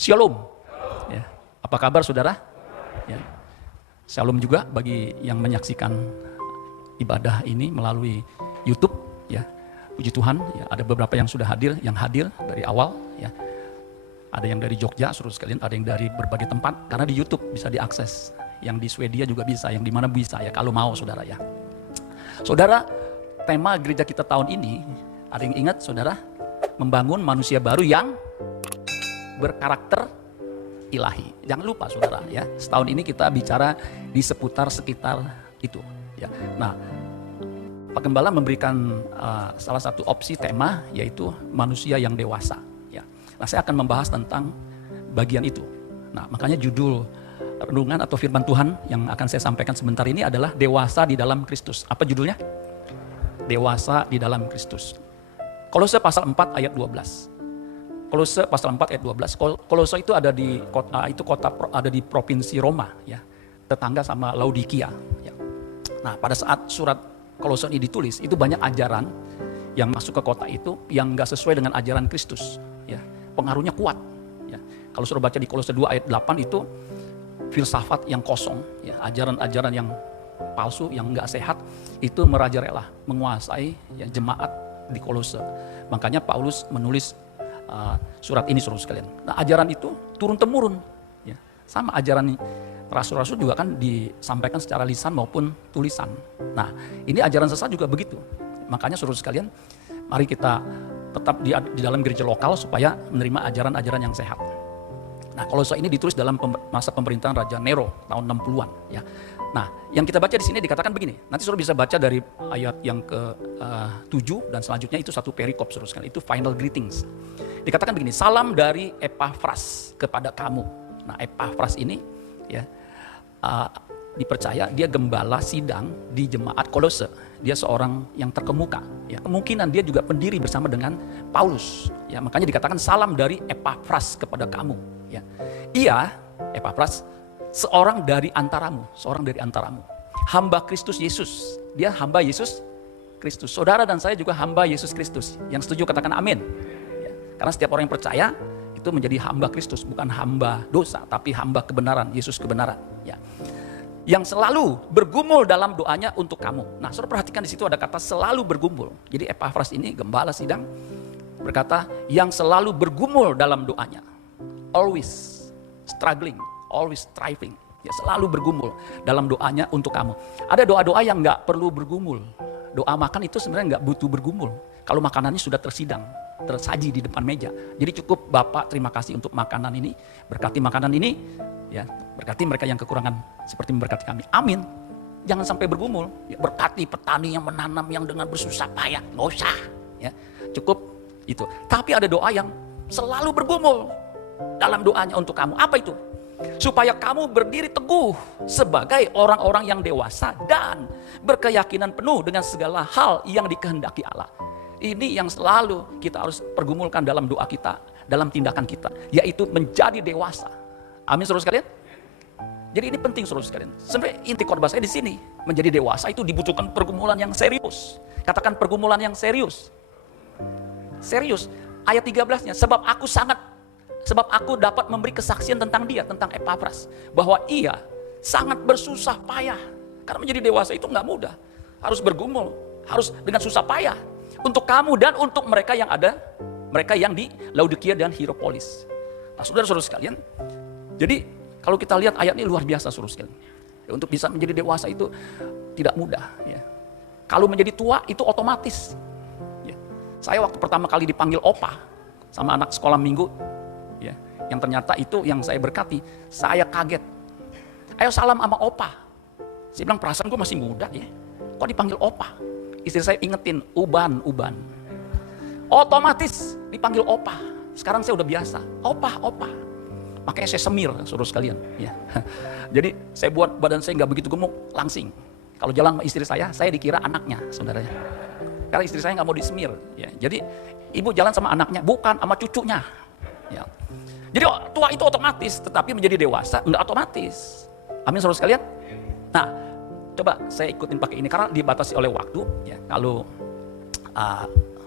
Shalom. Ya. Apa kabar saudara? Ya. Shalom juga bagi yang menyaksikan ibadah ini melalui YouTube. Ya. Puji Tuhan, ya, ada beberapa yang sudah hadir, dari awal. Ya. Ada yang dari Jogja, saudara sekalian, ada yang dari berbagai tempat. Karena di YouTube bisa diakses. Yang di Swedia juga bisa, yang di mana bisa ya, kalau mau saudara ya. Saudara, tema gereja kita tahun ini, ada yang ingat saudara? Membangun manusia baru yang berkarakter ilahi. Jangan lupa saudara ya, setahun ini kita bicara di sekitar itu. Ya. Nah, Pak Gembala memberikan salah satu opsi tema yaitu manusia yang dewasa. Ya. Nah, saya akan membahas tentang bagian itu. Nah, makanya judul renungan atau firman Tuhan yang akan saya sampaikan sebentar ini adalah dewasa di dalam Kristus. Apa judulnya? Dewasa di dalam Kristus. Kolose pasal 4 ayat 12. Kolose pasal 4 ayat 12. Kolose itu ada di kota ada di provinsi Roma ya. Tetangga sama Laodikia ya. Nah, pada saat surat Kolose ini ditulis, itu banyak ajaran yang masuk ke kota itu yang enggak sesuai dengan ajaran Kristus ya. Pengaruhnya kuat ya. Kalau sudah baca di Kolose 2 ayat 8 itu filsafat yang kosong ya, ajaran-ajaran yang palsu yang enggak sehat itu merajalela, menguasai ya, jemaat di Kolose. Makanya Paulus menulis surat ini saudara sekalian. Nah, ajaran itu turun-temurun ya. Sama ajaran rasul-rasul juga kan disampaikan secara lisan maupun tulisan. Nah, ini ajaran sesat juga begitu. Makanya saudara sekalian, mari kita tetap di dalam gereja lokal supaya menerima ajaran-ajaran yang sehat. Nah, Kolose ini ditulis dalam masa pemerintahan Raja Nero tahun 60-an ya. Nah, yang kita baca di sini dikatakan begini. Nanti saudara bisa baca dari ayat yang ke-7 dan selanjutnya itu satu perikop saudara sekalian. Itu final greetings. Dikatakan begini, salam dari Epafras kepada kamu. Nah, Epafras ini ya dipercaya dia gembala sidang di jemaat Kolose. Dia seorang yang terkemuka. Ya, kemungkinan dia juga pendiri bersama dengan Paulus. Ya, makanya dikatakan salam dari Epafras kepada kamu. Ya. Ia, Epafras, seorang dari antaramu. Hamba Kristus Yesus. Dia hamba Yesus Kristus. Saudara dan saya juga hamba Yesus Kristus. Yang setuju katakan amin. Ya, karena setiap orang yang percaya itu menjadi hamba Kristus, bukan hamba dosa, tapi hamba kebenaran, Yesus kebenaran. Ya. Yang selalu bergumul dalam doanya untuk kamu. Nah, saudara perhatikan di situ ada kata selalu bergumul. Jadi Epafras ini gembala sidang berkata yang selalu bergumul dalam doanya. Always struggling, always striving. Ya, selalu bergumul dalam doanya untuk kamu. Ada doa-doa yang nggak perlu bergumul. Doa makan itu sebenarnya nggak butuh bergumul. Kalau makanannya sudah tersaji di depan meja. Jadi cukup Bapak terima kasih untuk makanan ini. Berkati makanan ini. Ya, berkati mereka yang kekurangan seperti memberkati kami. Amin. Jangan sampai bergumul. Ya, berkati petani yang menanam yang dengan bersusah payah. Nggak usah. Ya, cukup itu. Tapi ada doa yang selalu bergumul dalam doanya untuk kamu. Apa itu? Supaya kamu berdiri teguh sebagai orang-orang yang dewasa dan berkeyakinan penuh dengan segala hal yang dikehendaki Allah. Ini yang selalu kita harus pergumulkan dalam doa kita, dalam tindakan kita, yaitu menjadi dewasa. Amin saudara sekalian. Jadi ini penting saudara sekalian. Sebenarnya inti khotbah saya di sini, menjadi dewasa itu dibutuhkan pergumulan yang serius. Katakan pergumulan yang serius. Serius. Ayat 13-nya, sebab aku dapat memberi kesaksian tentang dia, tentang Epafras, bahwa ia sangat bersusah payah. Karena menjadi dewasa itu nggak mudah. Harus bergumul, harus dengan susah payah. Untuk kamu dan untuk mereka yang di Laodikia dan Hierapolis. Nah, saudara-saudara sekalian, jadi kalau kita lihat ayat ini luar biasa saudara sekalian. Ya, untuk bisa menjadi dewasa itu tidak mudah. Ya. Kalau menjadi tua itu otomatis. Ya. Saya waktu pertama kali dipanggil opa sama anak sekolah minggu, ya, yang ternyata itu yang saya berkati, saya kaget. Ayo salam sama opa. Saya bilang perasaan gue masih muda ya, kok dipanggil opa? Istri saya ingetin, uban. Otomatis dipanggil opa. Sekarang saya udah biasa, opa. Makanya saya semir, saudara sekalian. Ya. Jadi saya buat badan saya nggak begitu gemuk, langsing. Kalau jalan sama istri saya dikira anaknya, saudara. Karena istri saya nggak mau disemir. Ya. Jadi ibu jalan sama anaknya, bukan sama cucunya. Ya. Jadi tua itu otomatis, tetapi menjadi dewasa nggak otomatis. Amin, saudara sekalian. Nah, coba saya ikutin pakai ini karena dibatasi oleh waktu. Ya, kalau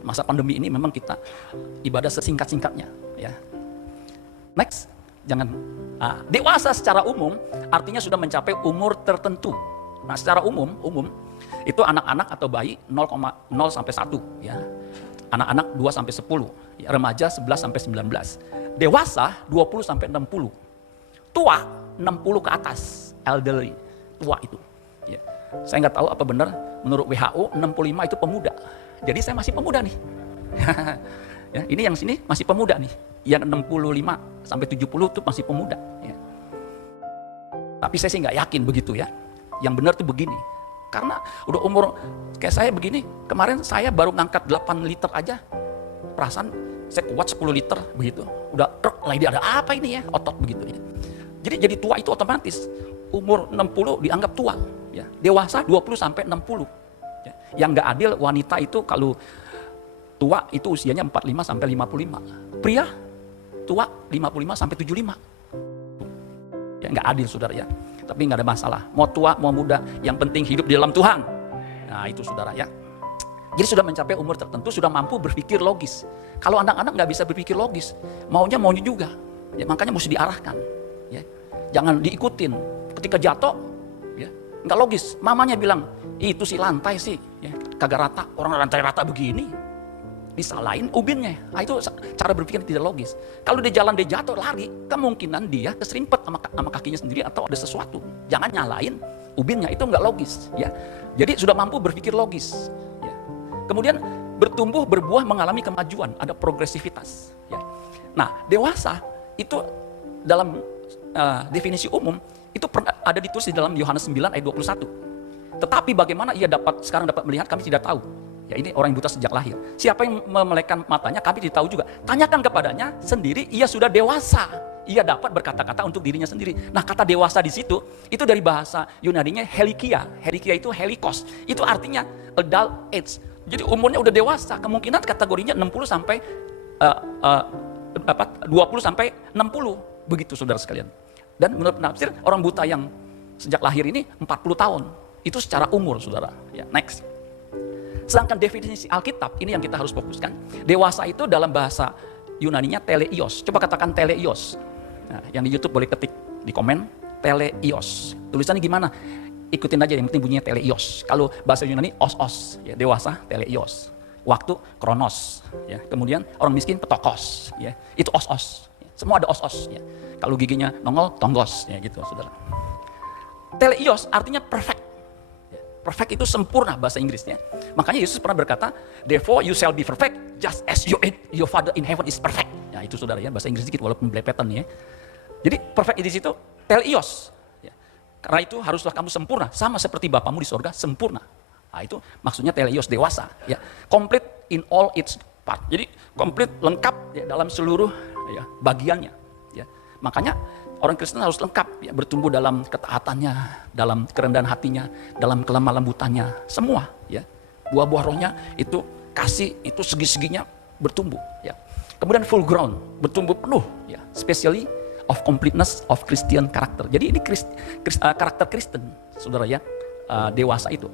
masa pandemi ini memang kita ibadah sesingkat-singkatnya. Ya. Next, Jangan. Dewasa secara umum artinya sudah mencapai umur tertentu. Nah, secara umum itu anak-anak atau bayi 0,0 sampai 1 ya. Anak-anak 2 sampai 10, ya, remaja 11 sampai 19. Dewasa 20 sampai 60. Tua 60 ke atas, elderly, tua itu. Ya. Saya nggak tahu apa benar, menurut WHO 65 itu pemuda. Jadi saya masih pemuda nih. Ya, ini yang sini masih pemuda nih. Yang 65 sampai 70 itu masih pemuda. Ya. Tapi saya sih nggak yakin begitu ya. Yang benar tuh begini. Karena udah umur kayak saya begini, kemarin saya baru ngangkat 8 liter aja. Perasaan saya kuat 10 liter begitu. Udah lagi ada apa ini ya, otot begitu ya. Jadi tua itu otomatis. Umur 60 dianggap tua. Ya. Dewasa 20 sampai 60. Ya. Yang nggak adil wanita itu kalau tua itu usianya 45 sampai 55. Pria tua 55 sampai 75. Ya nggak adil saudara ya. Tapi nggak ada masalah. Mau tua, mau muda, yang penting hidup di dalam Tuhan. Nah itu saudara ya. Jadi sudah mencapai umur tertentu, sudah mampu berpikir logis. Kalau anak-anak nggak bisa berpikir logis, maunya juga. Ya, makanya mesti diarahkan. Ya. Jangan diikutin. Ketika jatuh, ya, nggak logis. Mamanya bilang, itu si lantai sih, ya, kagak rata. Orang lantai rata begini. Disalahin ubinnya. Nah, itu cara berpikir tidak logis. Kalau dia jalan dia jatuh lari, kemungkinan dia keserimpet sama kakinya sendiri atau ada sesuatu. Jangan nyalain ubinnya, itu nggak logis. Ya, jadi sudah mampu berpikir logis. Ya. Kemudian bertumbuh, berbuah, mengalami kemajuan, ada progresivitas. Ya. Nah, dewasa itu dalam definisi umum itu ada ditulis di dalam Yohanes 9 ayat 21. Tetapi bagaimana ia sekarang dapat melihat, kami tidak tahu. Ya, ini orang yang buta sejak lahir. Siapa yang memelekkan matanya, kami tidak tahu juga. Tanyakan kepadanya sendiri, ia sudah dewasa. Ia dapat berkata-kata untuk dirinya sendiri. Nah, kata dewasa di situ, itu dari bahasa Yunaninya helikia. Helikia itu helikos. Itu artinya adult age. Jadi umurnya udah dewasa. Kemungkinan kategorinya 60 sampai 20 sampai 60. Begitu saudara sekalian. Dan menurut penafsir, orang buta yang sejak lahir ini 40 tahun. Itu secara umur saudara. Ya, next. Sedangkan definisi Alkitab, ini yang kita harus fokuskan. Dewasa itu dalam bahasa Yunaninya teleios. Coba katakan teleios. Nah, yang di YouTube boleh ketik di komen, teleios. Tulisannya gimana? Ikutin aja, yang penting bunyinya teleios. Kalau bahasa Yunani, os-os. Ya, dewasa, teleios. Waktu, kronos. Ya. Kemudian orang miskin, petokos. Ya. Itu os-os. Ya. Semua ada os-os. Ya. Kalau giginya nongol, tonggos. Ya, gitu, saudara. Teleios artinya perfect. Perfect itu sempurna bahasa Inggrisnya. Makanya Yesus pernah berkata, therefore you shall be perfect, just as your Father in heaven is perfect. Ya itu saudara ya, bahasa Inggris dikit walaupun belepetan ya. Jadi perfect di situ, teleios. Ya. Karena itu haruslah kamu sempurna, sama seperti Bapamu di sorga sempurna. Nah itu maksudnya teleios, dewasa. Ya. Complete in all its part. Jadi komplit, lengkap ya, dalam seluruh ya, bagiannya. Ya. Makanya orang Kristen harus lengkap, ya, bertumbuh dalam ketaatannya, dalam kerendahan hatinya, dalam kelemah lembutannya, semua. Ya. Buah-buah rohnya itu kasih, itu segi-seginya bertumbuh. Ya. Kemudian full ground, bertumbuh penuh, ya. Especially of completeness of Christian character. Jadi ini karakter Kristen, saudara ya, dewasa itu.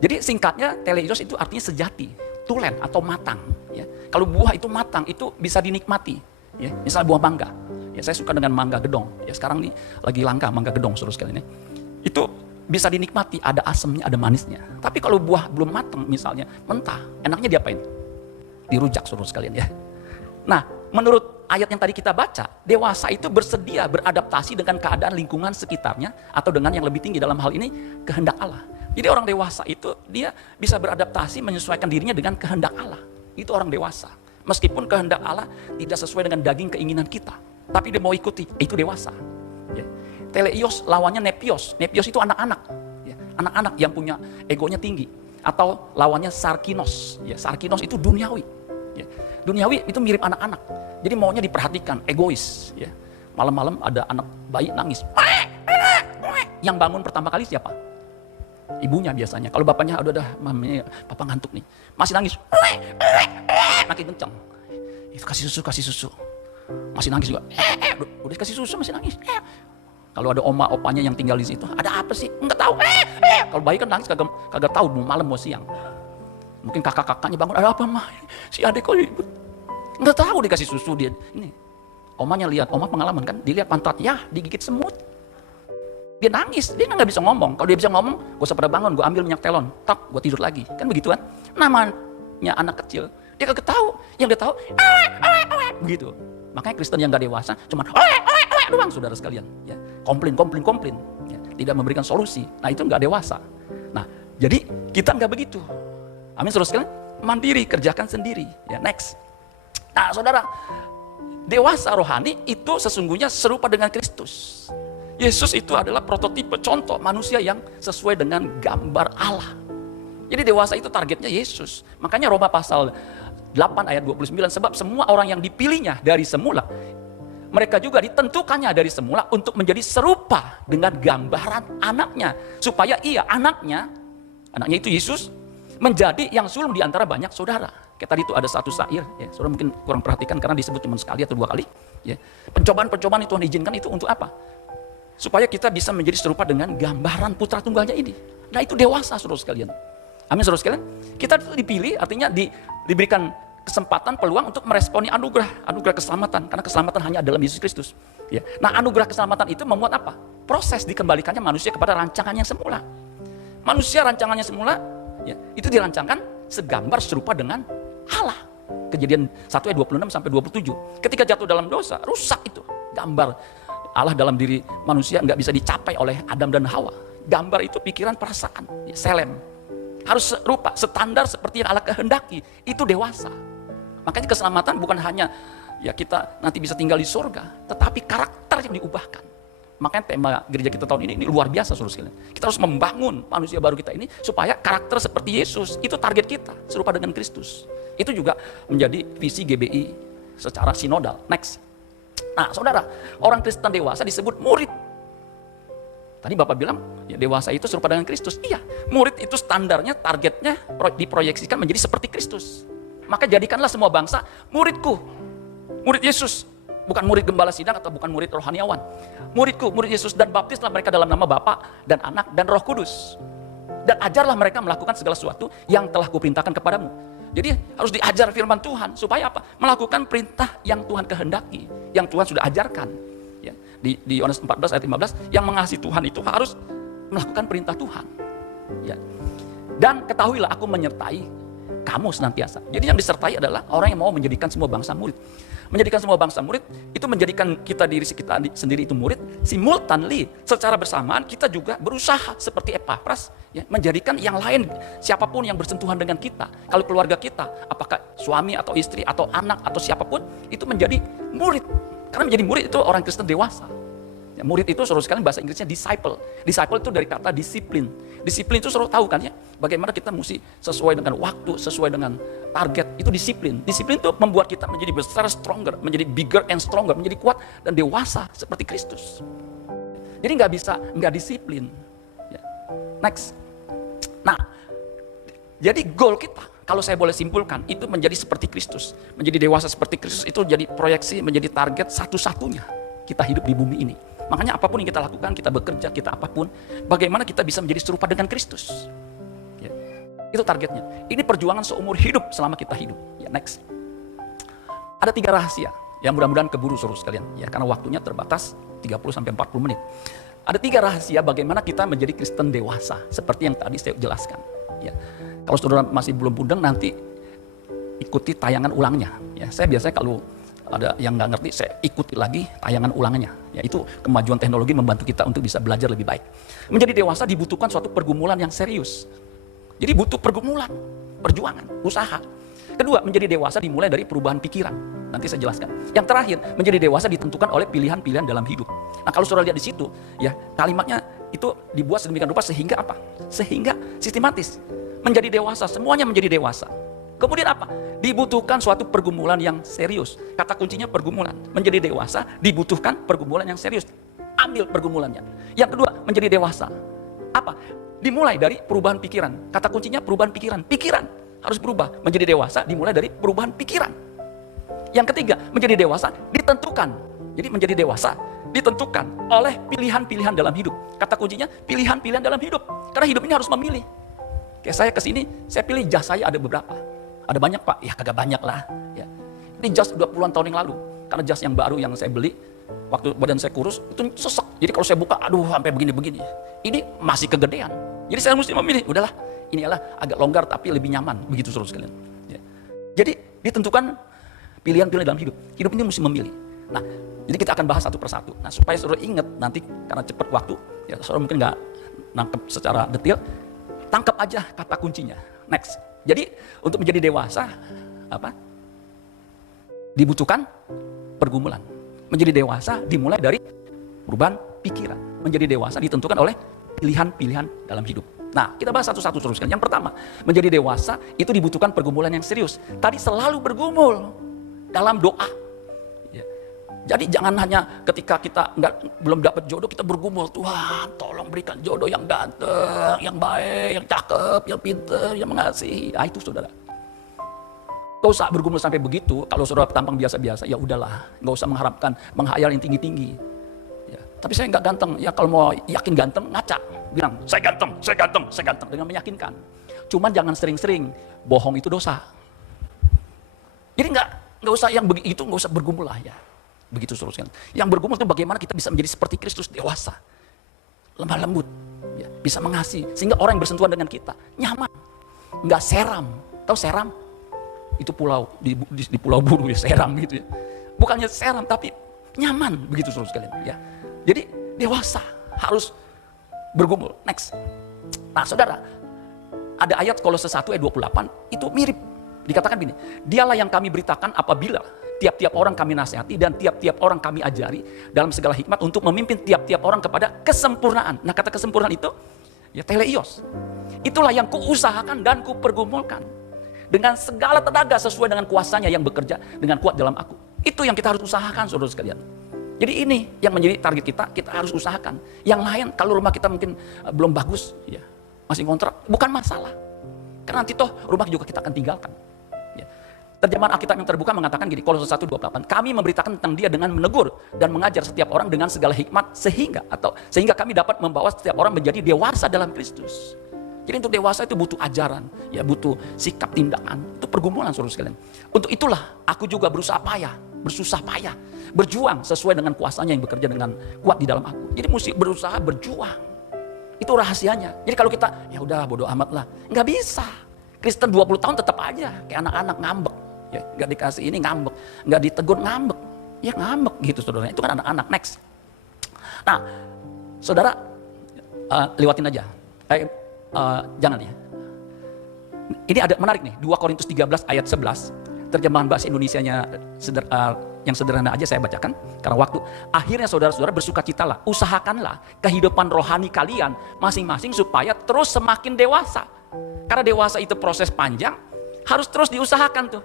Jadi singkatnya teleios itu artinya sejati, tulen atau matang. Ya. Kalau buah itu matang, itu bisa dinikmati. Ya. Misal buah mangga. Ya, saya suka dengan mangga gedong. Ya, sekarang nih lagi langka mangga gedong saudara sekalian. Itu bisa dinikmati, ada asamnya, ada manisnya. Tapi kalau buah belum matang misalnya, mentah, enaknya diapain? Dirujak saudara sekalian ya. Nah, menurut ayat yang tadi kita baca, dewasa itu bersedia beradaptasi dengan keadaan lingkungan sekitarnya atau dengan yang lebih tinggi dalam hal ini kehendak Allah. Jadi orang dewasa itu dia bisa beradaptasi menyesuaikan dirinya dengan kehendak Allah. Itu orang dewasa. Meskipun kehendak Allah tidak sesuai dengan daging keinginan kita. Tapi dia mau ikuti, itu dewasa. Ya. Teleios lawannya nepios. Nepios itu anak-anak. Ya. Anak-anak yang punya egonya tinggi. Atau lawannya sarkinos. Ya. Sarkinos itu duniawi. Ya. Duniawi itu mirip anak-anak. Jadi maunya diperhatikan, egois. Ya. Malam-malam ada anak bayi nangis. Yang bangun pertama kali siapa? Ibunya biasanya. Kalau bapaknya udah mamanya, papa ngantuk nih. Masih nangis. Makin kencang. Itu kasih susu. Masih nangis juga. Udah kasih susu masih nangis. Kalau ada oma opanya yang tinggal di situ, ada apa sih? Enggak tahu. Kalau bayi kan nangis kagak tahu mau malam mau siang. Mungkin kakak-kakaknya bangun, ada apa mah? Si adek kok ribut. Enggak tahu dikasih susu dia. Ini Omanya lihat, oma pengalaman kan, dilihat pantat, ya digigit semut. Dia nangis, dia nggak bisa ngomong. Kalau dia bisa ngomong, gue usah pada bangun, gue ambil minyak telon, tak, gue tidur lagi. Kan begitu kan? Namanya anak kecil, dia kagak tahu. Yang dia tahu, begitu. Makanya Kristen yang gak dewasa, cuma doang, saudara sekalian. Ya, komplain. Ya, tidak memberikan solusi. Nah itu gak dewasa. Nah, jadi kita nggak begitu. Amin, saudara sekalian. Mandiri, kerjakan sendiri. Ya, next. Nah, saudara, dewasa rohani itu sesungguhnya serupa dengan Kristus. Yesus itu adalah prototipe contoh manusia yang sesuai dengan gambar Allah. Jadi dewasa itu targetnya Yesus. Makanya Roma pasal 8 ayat 29, sebab semua orang yang dipilihnya dari semula, mereka juga ditentukannya dari semula untuk menjadi serupa dengan gambaran anaknya. Supaya anaknya itu Yesus, menjadi yang sulung di antara banyak saudara. Kayak tadi itu ada satu syair, ya, saudara mungkin kurang perhatikan karena disebut cuma sekali atau 2 kali. Ya. Pencobaan-pencobaan itu Tuhan izinkan itu untuk apa? Supaya kita bisa menjadi serupa dengan gambaran putra tunggalnya ini. Nah itu dewasa, saudara sekalian. Amin, saudara sekalian. Kita dipilih, artinya diberikan kesempatan, peluang untuk meresponi anugerah keselamatan. Karena keselamatan hanya dalam Yesus Kristus. Ya. Nah anugerah keselamatan itu membuat apa? Proses dikembalikannya manusia kepada rancangannya semula. Manusia rancangannya semula, ya, itu dirancangkan segambar serupa dengan Allah. Kejadian 1 ayat 26 sampai 27. Ketika jatuh dalam dosa, rusak itu gambar Allah dalam diri manusia, nggak bisa dicapai oleh Adam dan Hawa. Gambar itu pikiran, perasaan, ya, selem. Harus serupa, standar seperti yang Allah kehendaki. Itu dewasa. Makanya keselamatan bukan hanya ya kita nanti bisa tinggal di surga, tetapi karakter yang diubahkan. Makanya tema gereja kita tahun ini luar biasa, saudara sekalian. Kita harus membangun manusia baru kita ini supaya karakter seperti Yesus. Itu target kita, serupa dengan Kristus. Itu juga menjadi visi GBI secara sinodal. Next. Nah, saudara, orang Kristen dewasa disebut murid. Tadi Bapak bilang, ya dewasa itu serupa dengan Kristus. Iya, murid itu standarnya, targetnya diproyeksikan menjadi seperti Kristus. Maka jadikanlah semua bangsa muridku, murid Yesus. Bukan murid gembala sidang atau bukan murid rohaniawan. Muridku, murid Yesus, dan baptislah mereka dalam nama Bapa dan Anak dan Roh Kudus. Dan ajarlah mereka melakukan segala sesuatu yang telah kuperintahkan kepadamu. Jadi harus diajar firman Tuhan, supaya apa? Melakukan perintah yang Tuhan kehendaki, yang Tuhan sudah ajarkan. Ya, di Yohanes 14 ayat 15, yang mengasihi Tuhan itu harus melakukan perintah Tuhan. Ya. Dan ketahuilah aku menyertai kamu senantiasa. Jadi yang disertai adalah orang yang mau menjadikan semua bangsa murid. Menjadikan semua bangsa murid, itu menjadikan diri kita sendiri itu murid. Simultanly, secara bersamaan kita juga berusaha seperti Epafras, ya, menjadikan yang lain, siapapun yang bersentuhan dengan kita. Kalau keluarga kita, apakah suami atau istri atau anak atau siapapun, itu menjadi murid. Karena menjadi murid itu orang Kristen dewasa. Ya, murid itu saudara sekalian bahasa Inggrisnya disciple. Disciple itu dari kata disiplin. Disiplin itu saudara tahu kan ya, bagaimana kita mesti sesuai dengan waktu, sesuai dengan target, itu disiplin. Disiplin itu membuat kita menjadi besar, stronger, menjadi bigger and stronger, menjadi kuat dan dewasa seperti Kristus. Jadi nggak disiplin. Ya. Next. Nah, jadi goal kita, kalau saya boleh simpulkan, itu menjadi seperti Kristus. Menjadi dewasa seperti Kristus itu jadi proyeksi, menjadi target satu-satunya kita hidup di bumi ini. Makanya apapun yang kita lakukan, kita bekerja, kita apapun, bagaimana kita bisa menjadi serupa dengan Kristus. Ya. Itu targetnya. Ini perjuangan seumur hidup selama kita hidup. Ya, next. Ada 3 rahasia yang mudah-mudahan keburu saudara sekalian. Ya, karena waktunya terbatas 30-40 menit. Ada 3 rahasia bagaimana kita menjadi Kristen dewasa, seperti yang tadi saya jelaskan. Ya. Kalau saudara masih belum mudeng, nanti ikuti tayangan ulangnya. Ya, saya biasanya kalau ada yang nggak ngerti, saya ikuti lagi tayangan ulangannya. Ya, itu kemajuan teknologi membantu kita untuk bisa belajar lebih baik. Menjadi dewasa dibutuhkan suatu pergumulan yang serius. Jadi butuh pergumulan, perjuangan, usaha. Kedua, menjadi dewasa dimulai dari perubahan pikiran. Nanti saya jelaskan. Yang terakhir, menjadi dewasa ditentukan oleh pilihan-pilihan dalam hidup. Nah, kalau saudara lihat di situ, ya kalimatnya itu dibuat sedemikian rupa sehingga apa? Sehingga sistematis. Menjadi dewasa, semuanya menjadi dewasa. Kemudian apa? Dibutuhkan suatu pergumulan yang serius. Kata kuncinya pergumulan. Menjadi dewasa dibutuhkan pergumulan yang serius. Ambil pergumulannya. Yang kedua, menjadi dewasa. Apa? Dimulai dari perubahan pikiran. Kata kuncinya perubahan pikiran. Pikiran harus berubah. Menjadi dewasa dimulai dari perubahan pikiran. Yang ketiga, menjadi dewasa ditentukan. Jadi menjadi dewasa ditentukan oleh pilihan-pilihan dalam hidup. Kata kuncinya pilihan-pilihan dalam hidup. Karena hidup ini harus memilih. Kayak saya kesini, saya pilih jas saya ada beberapa. Ada banyak pak? Ya kagak banyak lah. Ya. Ini jas udah puluhan tahun yang lalu. Karena jas yang baru yang saya beli, waktu badan saya kurus, itu sesek. Jadi kalau saya buka, aduh sampai begini-begini. Ini masih kegedean. Jadi saya mesti memilih, udahlah, inilah agak longgar tapi lebih nyaman. Begitu saudara sekalian. Ya. Jadi ditentukan pilihan-pilihan dalam hidup. Hidup ini mesti memilih. Nah, jadi kita akan bahas satu persatu. Nah, supaya saudara ingat nanti karena cepat waktu, ya saudara mungkin nggak nangkep secara detail, tangkap aja kata kuncinya. Next. Jadi untuk menjadi dewasa, dibutuhkan pergumulan. Menjadi dewasa dimulai dari perubahan pikiran. Menjadi dewasa ditentukan oleh pilihan-pilihan dalam hidup. Nah, kita bahas satu-satu terus kan. Yang pertama, menjadi dewasa itu dibutuhkan pergumulan yang serius. Tadi selalu bergumul dalam doa. Ya. Jadi jangan hanya ketika kita belum dapat jodoh kita bergumul, Tuhan tolong berikan jodoh yang ganteng, yang baik, yang cakep, yang pintar, yang mengasihi. Itu saudara. Gak usah bergumul sampai begitu. Kalau saudara tampang biasa-biasa, ya udahlah. Gak usah mengharapkan menghayal yang tinggi-tinggi. Ya. Tapi saya nggak ganteng. Ya kalau mau yakin ganteng, ngaca. Bilang, saya ganteng, saya ganteng, saya ganteng. Dengan meyakinkan. Cuman jangan sering-sering. Bohong itu dosa. Jadi nggak usah yang begitu, nggak usah bergumul lah ya. Begitu saudara. Yang bergumul itu bagaimana kita bisa menjadi seperti Kristus, dewasa. Lemah lembut. Ya. Bisa mengasihi. Sehingga orang yang bersentuhan dengan kita nyaman. Nggak seram. Tahu seram? Itu pulau di Pulau Buru ya, seram gitu ya. Bukannya seram tapi nyaman begitu saudara sekalian ya. Jadi dewasa harus bergumul. Next. Nah, saudara, ada ayat Kolose 1 ayat 28 itu mirip. Dikatakan gini, dialah yang kami beritakan apabila tiap-tiap orang kami nasihati dan tiap-tiap orang kami ajari dalam segala hikmat untuk memimpin tiap-tiap orang kepada kesempurnaan. Nah, kata kesempurnaan itu ya teleios. Itulah yang kuusahakan dan kupergumulkan dengan segala tenaga sesuai dengan kuasanya yang bekerja dengan kuat dalam aku. Itu yang kita harus usahakan saudara sekalian. Jadi ini yang menjadi target kita harus usahakan. Yang lain kalau rumah kita mungkin belum bagus, ya masih ngontrak, bukan masalah. Karena nanti toh rumah juga kita akan tinggalkan. Ya. Terjemahan Alkitab yang terbuka mengatakan gini, Kolose 1:28, kami memberitakan tentang dia dengan menegur dan mengajar setiap orang dengan segala hikmat sehingga kami dapat membawa setiap orang menjadi dewasa dalam Kristus. Jadi untuk dewasa itu butuh ajaran, ya butuh sikap tindakan, itu pergumulan saudara sekalian. Untuk itulah aku juga bersusah payah, berjuang sesuai dengan kuasanya yang bekerja dengan kuat di dalam aku. Jadi mesti berusaha berjuang. Itu rahasianya. Jadi kalau kita ya udah bodo amat lah, nggak bisa. Kristen 20 tahun tetap aja kayak anak-anak ngambek, ya nggak dikasih ini ngambek, nggak ditegur ngambek, ya ngambek gitu saudara. Itu kan anak-anak. Next. Nah, saudara lewatin aja. Jangan ya. Ini ada menarik nih, 2 Korintus 13 ayat 11. Terjemahan bahasa Indonesianya yang sederhana aja saya bacakan karena waktu. Akhirnya saudara-saudara bersukacitalah, usahakanlah kehidupan rohani kalian masing-masing supaya terus semakin dewasa. Karena dewasa itu proses panjang, harus terus diusahakan tuh.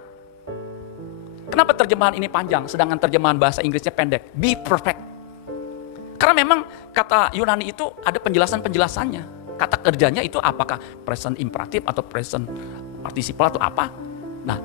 Kenapa terjemahan ini panjang sedangkan terjemahan bahasa Inggrisnya pendek? Be perfect. Karena memang kata Yunani itu ada penjelasannya. Kata kerjanya itu apakah present imperatif atau present participle atau apa. Nah,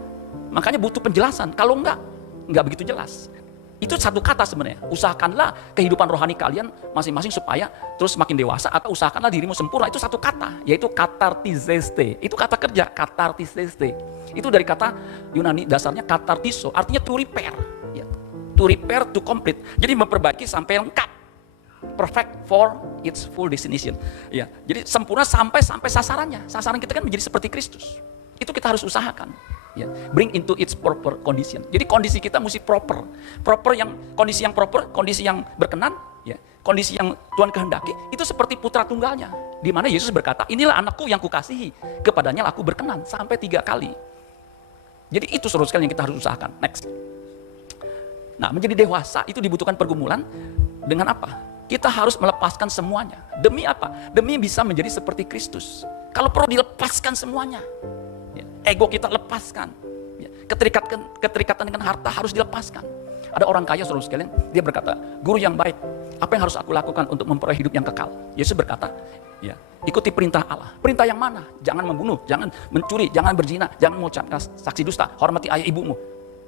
makanya butuh penjelasan. Kalau enggak begitu jelas. Itu satu kata sebenarnya. Usahakanlah kehidupan rohani kalian masing-masing supaya terus semakin dewasa atau usahakanlah dirimu sempurna. Itu satu kata, yaitu katartizeste. Itu kata kerja, katartizeste. Itu dari kata Yunani dasarnya katartiso, artinya to repair. Ya. To repair, to complete. Jadi memperbaiki sampai lengkap. Perfect for its full destination. Ya, jadi sempurna sampai sasarannya. Sasaran kita kan menjadi seperti Kristus. Itu kita harus usahakan. Ya, bring into its proper condition. Jadi kondisi kita mesti proper. Kondisi yang proper, kondisi yang berkenan, ya, kondisi yang Tuhan kehendaki. Itu seperti putra tunggalnya. Di mana Yesus berkata, inilah anakku yang kukasihi, kepadanya aku berkenan sampai 3 kali. Jadi itu saudara sekalian yang kita harus usahakan. Next. Nah, menjadi dewasa itu dibutuhkan pergumulan dengan apa? Kita harus melepaskan semuanya. Demi apa? Demi bisa menjadi seperti Kristus. Kalau perlu dilepaskan semuanya. Ya, ego kita lepaskan. Ya, keterikatan dengan harta harus dilepaskan. Ada orang kaya saudara sekalian, dia berkata, guru yang baik, apa yang harus aku lakukan untuk memperoleh hidup yang kekal? Yesus berkata, ya, ikuti perintah Allah. Perintah yang mana? Jangan membunuh, jangan mencuri, jangan berzina, jangan mengucapkan saksi dusta, hormati ayah ibumu.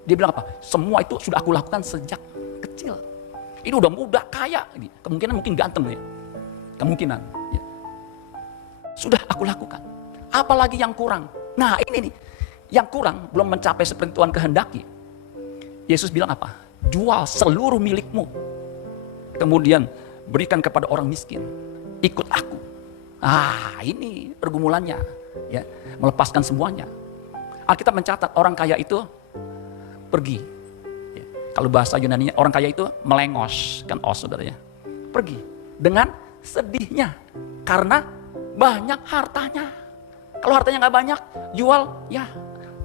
Dia bilang apa? Semua itu sudah aku lakukan sejak kecil. Ini udah muda, kaya, kemungkinan mungkin ganteng ya, kemungkinan. Ya. Sudah aku lakukan. Apalagi yang kurang? Nah ini nih, yang kurang belum mencapai seperti Tuhan kehendaki. Yesus bilang apa? jual seluruh milikmu, kemudian berikan kepada orang miskin, ikut aku. Ini pergumulannya, ya, melepaskan semuanya. Alkitab mencatat orang kaya itu pergi. Ya, kalau bahasa Yunaninya orang kaya itu melengos, kan saudara ya. Pergi dengan sedihnya karena banyak hartanya. Kalau hartanya nggak banyak, jual ya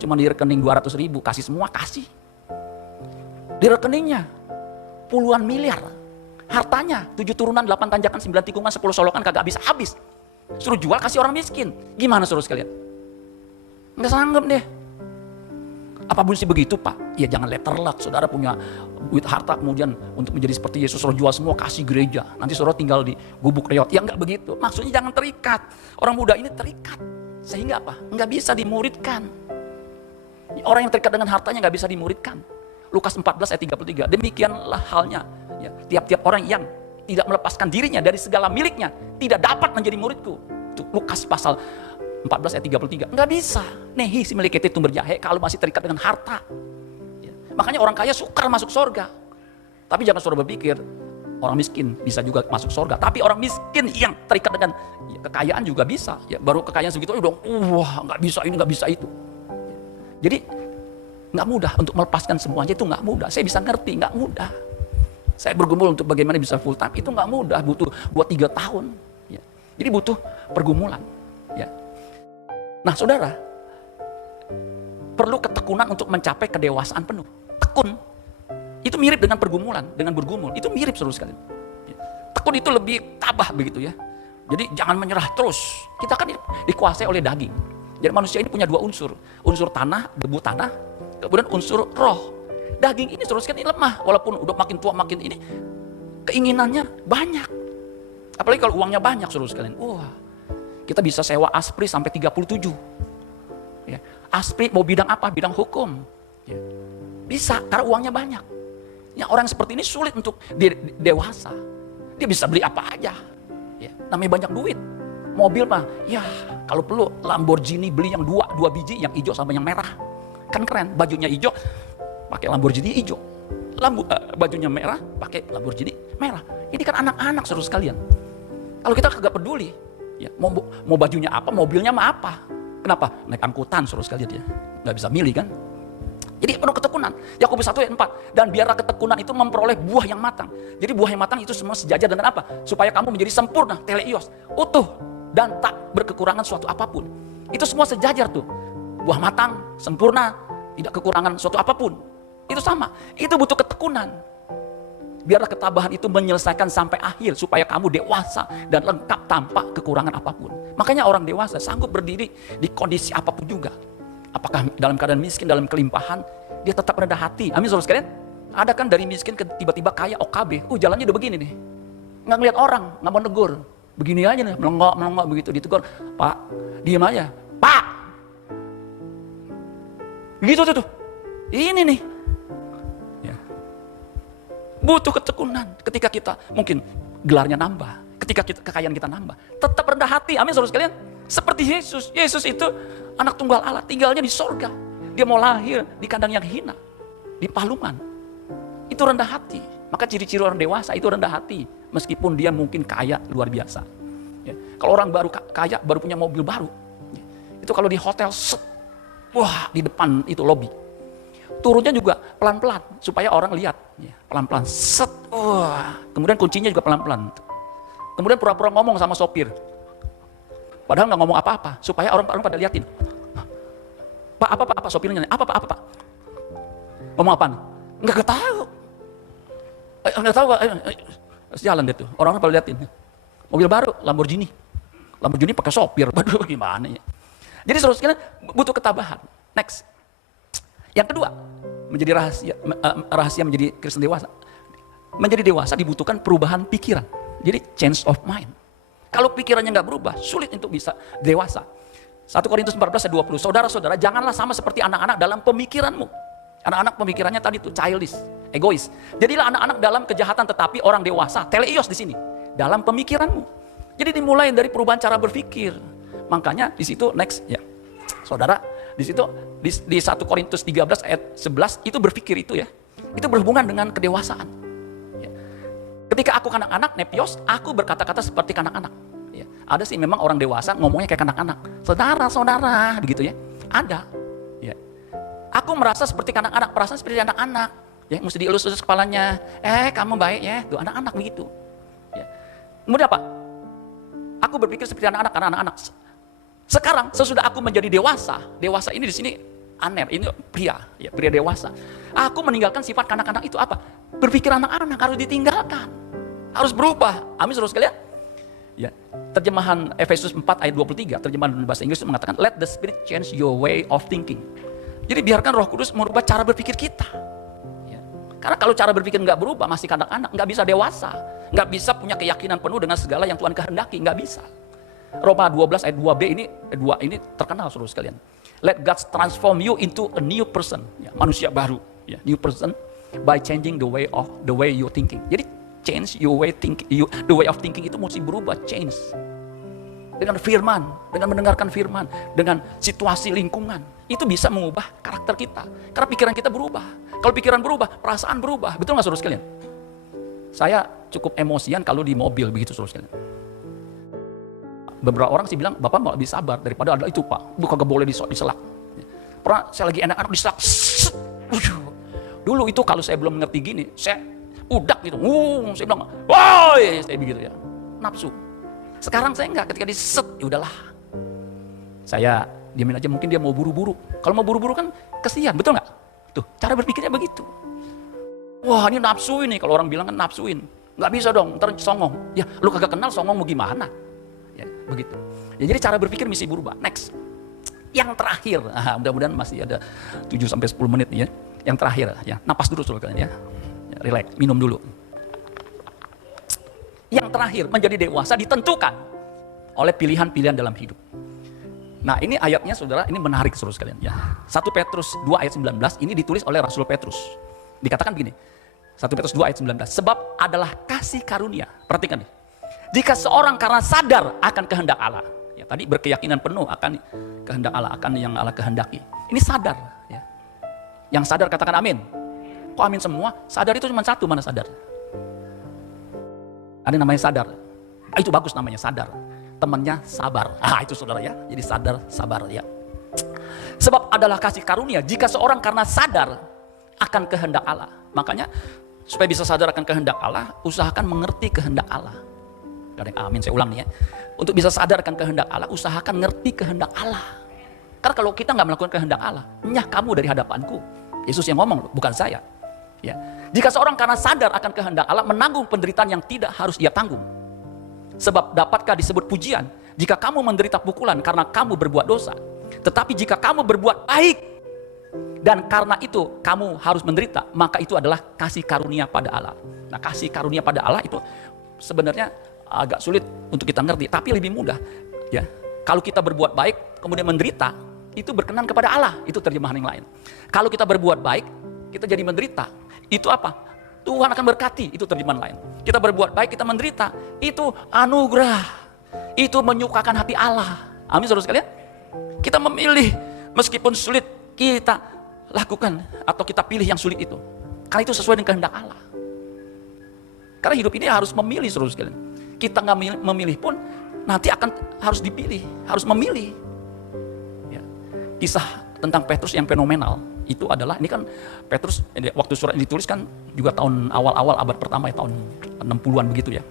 cuma di rekening 200.000, kasih semua, kasih. Di rekeningnya puluhan miliar. Hartanya 7 turunan, 8 tanjakan, 9 tikungan, 10 solokan, kagak habis. Suruh jual, kasih orang miskin. Gimana suruh sekalian? Nggak sanggup deh. Apa mesti begitu Pak? Ya jangan letterluck, saudara punya duit harta kemudian untuk menjadi seperti Yesus, suruh jual semua, kasih gereja. Nanti saudara tinggal di gubuk reot. Ya nggak begitu. Maksudnya jangan terikat. Orang muda ini terikat. Sehingga apa? Nggak bisa dimuridkan. Orang yang terikat dengan hartanya nggak bisa dimuridkan. Lukas 14 ayat 33. Demikianlah halnya. Ya, tiap-tiap orang yang tidak melepaskan dirinya dari segala miliknya tidak dapat menjadi muridku. Itu Lukas pasal 14 ayat 33. Nggak bisa. Nehi si melekete tumber jahe kalau masih terikat dengan harta. Ya. Makanya orang kaya sukar masuk surga. Tapi jangan saudara berpikir orang miskin bisa juga masuk surga. Tapi orang miskin yang terikat dengan kekayaan juga bisa. Ya, baru kekayaan segitu udah wah nggak bisa ini nggak bisa itu. Jadi nggak mudah untuk melepaskan semuanya, itu nggak mudah. Saya bisa ngerti nggak mudah. Saya bergumul untuk bagaimana bisa full time, itu nggak mudah, butuh 2-3 tahun. Ya. Jadi butuh pergumulan. Ya. Nah saudara, perlu ketekunan untuk mencapai kedewasaan penuh. Tekun, itu mirip dengan pergumulan, dengan bergumul, itu mirip saudara sekalian. Ya. Tekun itu lebih tabah begitu ya. Jadi jangan menyerah terus. Kita kan dikuasai oleh daging. Jadi manusia ini punya 2 unsur. Unsur tanah, debu tanah, kemudian unsur roh. Daging ini terus kan ini lemah, walaupun udah makin tua makin ini keinginannya banyak. Apalagi kalau uangnya banyak saudara sekalian. Wah, kita bisa sewa Aspri sampai 37. Ya. Aspri mau bidang apa? Bidang hukum. Ya. Bisa karena uangnya banyak. Ya, orang seperti ini sulit untuk dewasa. Dia bisa beli apa aja. Ya. Namanya banyak duit. Mobil mah, ya kalau perlu Lamborghini beli yang 2 biji, yang hijau sama yang merah. Kan keren, bajunya hijau, pakai Lamborghini hijau. Bajunya merah, pakai Lamborghini merah. Ini kan anak-anak saudara sekalian. Kalau kita kagak peduli, ya mau bajunya apa, mobilnya mah apa. Kenapa? Naik angkutan saudara sekalian dia. Nggak bisa milih kan. Jadi penuh ketekunan. Yakobus 1 ayat 4. Dan biarlah ketekunan itu memperoleh buah yang matang. Jadi buah yang matang itu semua sejajar dengan apa? Supaya kamu menjadi sempurna, teleios, utuh, dan tak berkekurangan suatu apapun. Itu semua sejajar tuh. Buah matang, sempurna, tidak kekurangan suatu apapun. Itu sama. Itu butuh ketekunan. Biarlah ketabahan itu menyelesaikan sampai akhir supaya kamu dewasa dan lengkap tanpa kekurangan apapun. Makanya orang dewasa sanggup berdiri di kondisi apapun juga. Apakah dalam keadaan miskin, dalam kelimpahan, dia tetap rendah hati. Amin saudara sekalian. Ada kan dari miskin ke tiba-tiba kaya OKB. Jalannya udah begini nih. Nggak ngeliat orang, nggak mau negur. Begini aja nih, melonggok begitu ditegur. Pak, diem aja. Pak! Gitu tuh. Ini nih. Ya. Butuh ketekunan. Ketika kita mungkin gelarnya nambah. Ketika kekayaan kita nambah. Tetap rendah hati. Amin saudara sekalian. Seperti Yesus. Yesus itu anak tunggal Allah. Tinggalnya di sorga. Dia mau lahir di kandang yang hina. Di palungan. Itu rendah hati. Maka ciri-ciri orang dewasa itu rendah hati. Meskipun dia mungkin kaya luar biasa. Ya. Kalau orang baru kaya, baru punya mobil baru. Ya. Itu kalau di hotel, wah di depan itu lobby. Turunnya juga pelan-pelan supaya orang lihat. Ya. Pelan-pelan, wah. Kemudian kuncinya juga pelan-pelan. Kemudian pura-pura ngomong sama sopir. Padahal nggak ngomong apa-apa, supaya orang pada liatin. Pak, apa sopirnya? Apa, Pak? Ngomong apaan? Nggak tahu. Nggak tahu, jalan deh tuh, orang-orang pada liatin. Mobil baru, Lamborghini pakai sopir, waduh gimana ya. Jadi saudara sekalian butuh ketabahan. Next. Yang kedua, menjadi rahasia menjadi Kristen dewasa. Menjadi dewasa dibutuhkan perubahan pikiran. Jadi change of mind. Kalau pikirannya nggak berubah, sulit untuk bisa dewasa. 1 Korintus 14 ayat 20. Saudara-saudara, janganlah sama seperti anak-anak dalam pemikiranmu. Anak-anak pemikirannya tadi tuh childish, egois. Jadilah anak-anak dalam kejahatan tetapi orang dewasa, teleios di sini, dalam pemikiranmu. Jadi dimulai dari perubahan cara berpikir. Makanya di situ next ya. Saudara, di situ di 1 Korintus 13 ayat 11 itu berpikir itu ya. Itu berhubungan dengan kedewasaan. Ya. Ketika aku kanak-kanak, nepios, aku berkata-kata seperti kanak-kanak. Ya. Ada sih memang orang dewasa ngomongnya kayak kanak-kanak. Saudara-saudara, begitu ya. Ada. Ya. Aku merasa seperti kanak-kanak, perasaan seperti anak-anak. Ya, mesti dielus-elus kepalanya. Kamu baik ya, tuh anak-anak begitu. Ya. Kemudian apa? Aku berpikir seperti anak-anak, karena anak-anak. Sekarang sesudah aku menjadi dewasa, dewasa ini di sini aner, ini pria, ya, pria dewasa. Aku meninggalkan sifat kanak-kanak itu apa? Berpikir anak-anak harus ditinggalkan, harus berubah. Amin, saudara sekalian. Ya, terjemahan Efesus 4 ayat 23, terjemahan bahasa Inggris mengatakan, let the Spirit change your way of thinking. Jadi biarkan Roh Kudus merubah cara berpikir kita. Ya. Karena kalau cara berpikir nggak berubah, masih kanak-kanak, nggak bisa dewasa, nggak bisa punya keyakinan penuh dengan segala yang Tuhan kehendaki, nggak bisa. Roma 12 ayat 2b ini terkenal saudara sekalian. Let God transform you into a new person, ya, manusia baru, ya, new person by changing the way you thinking. Jadi change your way thinking, the way of thinking itu mesti berubah, change. Dengan firman, dengan mendengarkan firman, dengan situasi lingkungan, itu bisa mengubah karakter kita. Karena pikiran kita berubah. Kalau pikiran berubah, perasaan berubah. Betul nggak saudara sekalian? Saya cukup emosian kalau di mobil begitu saudara sekalian. Beberapa orang sih bilang, Bapak mau lebih sabar daripada ada itu Pak. Bukan gak boleh diselak. Pernah saya lagi enak-enak diselak. Dulu itu kalau saya belum ngerti gini, saya udak gitu. Saya bilang, woi, saya begitu ya. Nafsu. Sekarang saya enggak, ketika diset, ya udahlah. Saya diamin aja, mungkin dia mau buru-buru. Kalau mau buru-buru kan kesian, betul nggak? Tuh, cara berpikirnya begitu. Wah, ini nafsu ini. Kalau orang bilang kan nafsuin. Nggak bisa dong, ntar songong. Ya, lu kagak kenal songong mau gimana? Ya, begitu. Ya, jadi cara berpikir mesti berubah. Next. Yang terakhir, mudah-mudahan masih ada 7-10 menit ya. Yang terakhir, ya, napas dulu saudara kalian ya. Ya, relax, minum dulu. Yang terakhir, menjadi dewasa ditentukan oleh pilihan-pilihan dalam hidup. Nah, ini ayatnya saudara, ini menarik saudara sekalian ya. 1 Petrus 2 ayat 19 ini ditulis oleh Rasul Petrus. Dikatakan begini. 1 Petrus 2 ayat 19. Sebab adalah kasih karunia. Perhatikan nih. Jika seorang karena sadar akan kehendak Allah, ya tadi berkeyakinan penuh akan kehendak Allah, akan yang Allah kehendaki. Ini sadar, ya. Yang sadar katakan amin. Kok amin semua? Sadar itu cuma satu, mana sadar? Ada namanya sadar. Itu bagus namanya sadar. Temannya sabar. Itu saudara ya. Jadi sadar, sabar ya. Sebab adalah kasih karunia. Jika seorang karena sadar akan kehendak Allah, makanya supaya bisa sadar akan kehendak Allah, usahakan mengerti kehendak Allah. Gak ada yang amin, saya ulang nih ya. Untuk bisa sadar akan kehendak Allah, usahakan ngerti kehendak Allah. Karena kalau kita nggak melakukan kehendak Allah, nyah kamu dari hadapanku. Yesus yang ngomong, bukan saya. Ya. Jika seorang karena sadar akan kehendak Allah, menanggung penderitaan yang tidak harus ia tanggung. Sebab dapatkah disebut pujian jika kamu menderita pukulan karena kamu berbuat dosa. Tetapi jika kamu berbuat baik, dan karena itu kamu harus menderita, maka itu adalah kasih karunia pada Allah. Nah, kasih karunia pada Allah itu sebenarnya agak sulit untuk kita ngerti, tapi lebih mudah ya. Kalau kita berbuat baik kemudian menderita, itu berkenan kepada Allah. Itu terjemahan yang lain. Kalau kita berbuat baik, kita jadi menderita, itu apa? Tuhan akan berkati, itu terjemahan lain. Kita berbuat baik, kita menderita, itu anugerah. Itu menyukakan hati Allah. Amin saudara sekalian. Kita memilih, meskipun sulit, kita lakukan atau kita pilih yang sulit itu. Karena itu sesuai dengan kehendak Allah. Karena hidup ini harus memilih saudara sekalian. Kita nggak memilih pun nanti akan harus dipilih, harus memilih. Ya. Kisah tentang Petrus yang fenomenal itu adalah, ini kan Petrus waktu surat ini ditulis kan juga tahun awal-awal abad pertama ya, tahun 60-an begitu ya.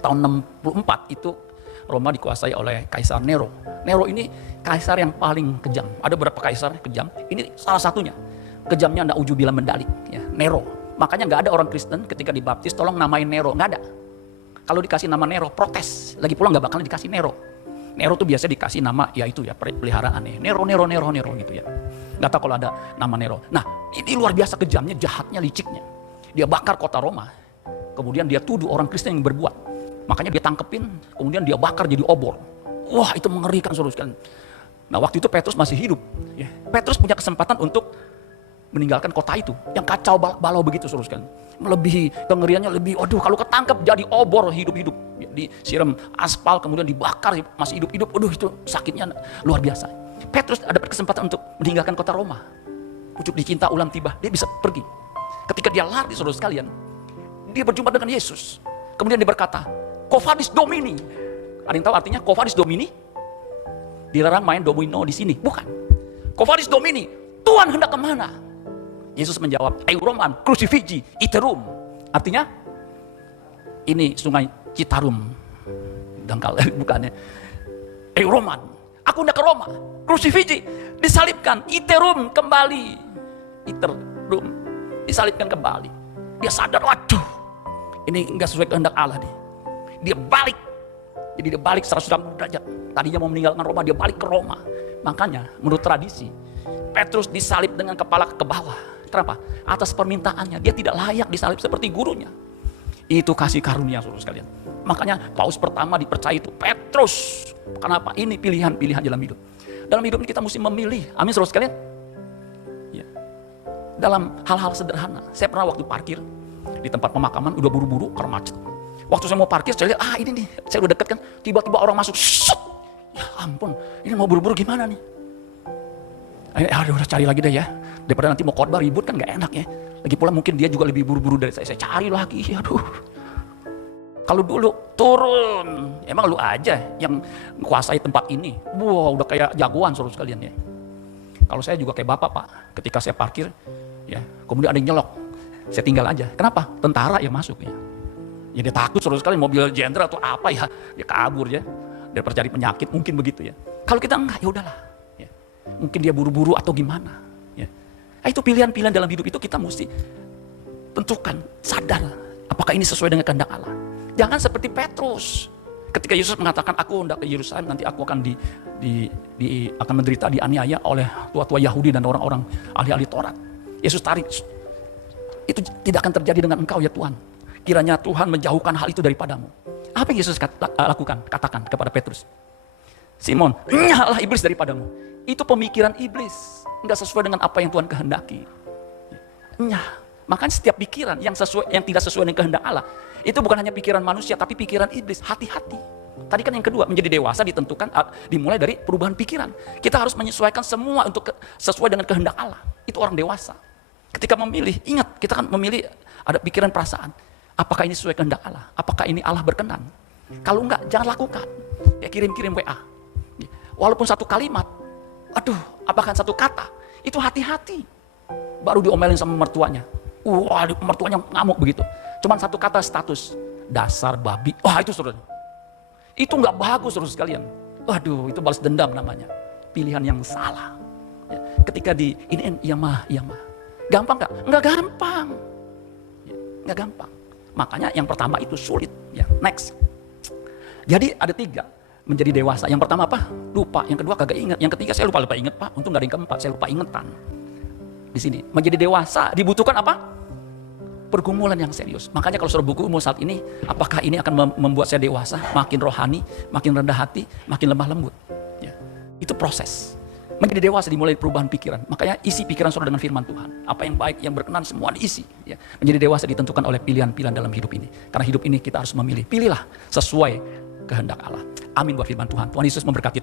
Tahun 64 itu Roma dikuasai oleh Kaisar Nero. Nero ini kaisar yang paling kejam. Ada beberapa kaisar kejam. Ini salah satunya. Kejamnya na'udzubillah mendalik ya, Nero. Makanya nggak ada orang Kristen ketika dibaptis tolong namain Nero, nggak ada. Kalau dikasih nama Nero, protes. Lagi pula nggak bakalan dikasih Nero. Nero tuh biasa dikasih nama, ya itu ya, peliharaan ya. Nero gitu ya. Nggak tahu kalau ada nama Nero. Nah, ini luar biasa kejamnya, jahatnya, liciknya. Dia bakar kota Roma. Kemudian dia tuduh orang Kristen yang berbuat. Makanya dia tangkepin, kemudian dia bakar jadi obor. Wah, itu mengerikan saudara sekalian. Nah, waktu itu Petrus masih hidup. Ya. Petrus punya kesempatan untuk meninggalkan kota itu. Yang kacau balau begitu saudara sekalian. Melebihi kengeriannya, lebih, waduh kalau ketangkep jadi obor hidup-hidup. Disiram aspal kemudian dibakar masih hidup-hidup. Waduh itu sakitnya luar biasa. Petrus ada kesempatan untuk meninggalkan kota Roma. Pucuk dicinta ulam tiba, dia bisa pergi. Ketika dia lari, saudara sekalian, dia berjumpa dengan Yesus. Kemudian dia berkata, Quo vadis Domini. Ada yang tahu artinya Quo vadis Domini? Dilarang main domino di sini, bukan. Quo vadis Domini, Tuhan hendak kemana? Yesus menjawab, Euroman crucifigi iterum. Artinya, ini sungai Citarum. Dangkal, bukannya. Euroman, aku hendak ke Roma. Crucifigi, disalibkan. Iterum, kembali. Iterum, disalibkan kembali. Dia sadar, waduh, ini enggak sesuai kehendak Allah nih. Dia balik. Jadi dia balik 180 derajat. Tadinya mau meninggalkan Roma, dia balik ke Roma. Makanya menurut tradisi, Petrus disalib dengan kepala ke bawah. Kenapa? Atas permintaannya, dia tidak layak disalib seperti gurunya. Itu kasih karunia, saudara sekalian. Makanya paus pertama dipercaya itu Petrus. Kenapa? Ini pilihan-pilihan dalam hidup. Dalam hidup ini kita mesti memilih. Amin, saudara sekalian. Ya. Dalam hal-hal sederhana. Saya pernah waktu parkir di tempat pemakaman, udah buru-buru karena macet. Waktu saya mau parkir, saya lihat, ini nih, saya udah deket kan, tiba-tiba orang masuk, shut. Ya ampun, ini mau buru-buru gimana nih? Aduh, udah cari lagi deh ya. Daripada nanti mau khotbah ribut kan gak enak ya. Lagi pula mungkin dia juga lebih buru-buru dari saya cari lagi, aduh. Kalau dulu turun, emang lu aja yang menguasai tempat ini. Wah, udah kayak jagoan saudara sekalian ya. Kalau saya juga kayak bapak pak, ketika saya parkir, ya, kemudian ada yang nyelok, saya tinggal aja. Kenapa? Tentara yang masuk ya. Ya dia takut saudara sekalian, mobil jenderal atau apa ya, dia kabur ya. Daripada cari penyakit mungkin begitu ya. Kalau kita enggak, ya udahlah. Ya. Mungkin dia buru-buru atau gimana. Ya. Itu pilihan-pilihan dalam hidup itu kita mesti tentukan, sadar apakah ini sesuai dengan kehendak Allah. Jangan seperti Petrus. Ketika Yesus mengatakan, aku hendak ke Yerusalem, nanti aku akan akan menderita, dianiaya oleh tua-tua Yahudi dan orang-orang ahli-ahli Taurat. Yesus tarik. Itu tidak akan terjadi dengan engkau ya Tuhan. Kiranya Tuhan menjauhkan hal itu daripadamu. Apa yang Yesus lakukan? Katakan kepada Petrus. Simon, nyalalah iblis daripadamu. Itu pemikiran iblis. Enggak sesuai dengan apa yang Tuhan kehendaki. Nyah. Makanya setiap pikiran yang tidak sesuai dengan kehendak Allah, itu bukan hanya pikiran manusia, tapi pikiran iblis. Hati-hati. Tadi kan yang kedua, menjadi dewasa ditentukan, dimulai dari perubahan pikiran. Kita harus menyesuaikan semua untuk sesuai dengan kehendak Allah. Itu orang dewasa. Ketika memilih, ingat, kita kan memilih ada pikiran perasaan. Apakah ini sesuai kehendak Allah? Apakah ini Allah berkenan? Kalau enggak, jangan lakukan. Ya kirim-kirim WA. Walaupun satu kalimat, apakah satu kata, itu hati-hati. Baru diomelin sama mertuanya. Wah, mertuanya ngamuk begitu. Cuman satu kata status, dasar babi. Wah, itu saudara. Itu nggak bagus saudara sekalian. Waduh, itu balas dendam namanya. Pilihan yang salah. Ya, ketika iya mah. Gampang nggak? Nggak gampang. Ya, nggak gampang. Makanya yang pertama itu sulit. Ya, next. Jadi ada 3 menjadi dewasa. Yang pertama apa? Lupa. Yang kedua kagak ingat. Yang ketiga saya lupa ingat pak. Untung nggak ada yang keempat. Saya lupa ingetan. Di sini menjadi dewasa dibutuhkan apa? Pergumulan yang serius. Makanya kalau suruh buku umum saat ini, apakah ini akan membuat saya dewasa, makin rohani, makin rendah hati, makin lemah lembut? Ya. Itu proses. Menjadi dewasa dimulai dari perubahan pikiran. Makanya isi pikiran saudara dengan firman Tuhan. Apa yang baik, yang berkenan, semua diisi. Ya. Menjadi dewasa ditentukan oleh pilihan-pilihan dalam hidup ini. Karena hidup ini kita harus memilih. Pilihlah sesuai kehendak Allah. Amin buat firman Tuhan. Tuhan Yesus memberkati.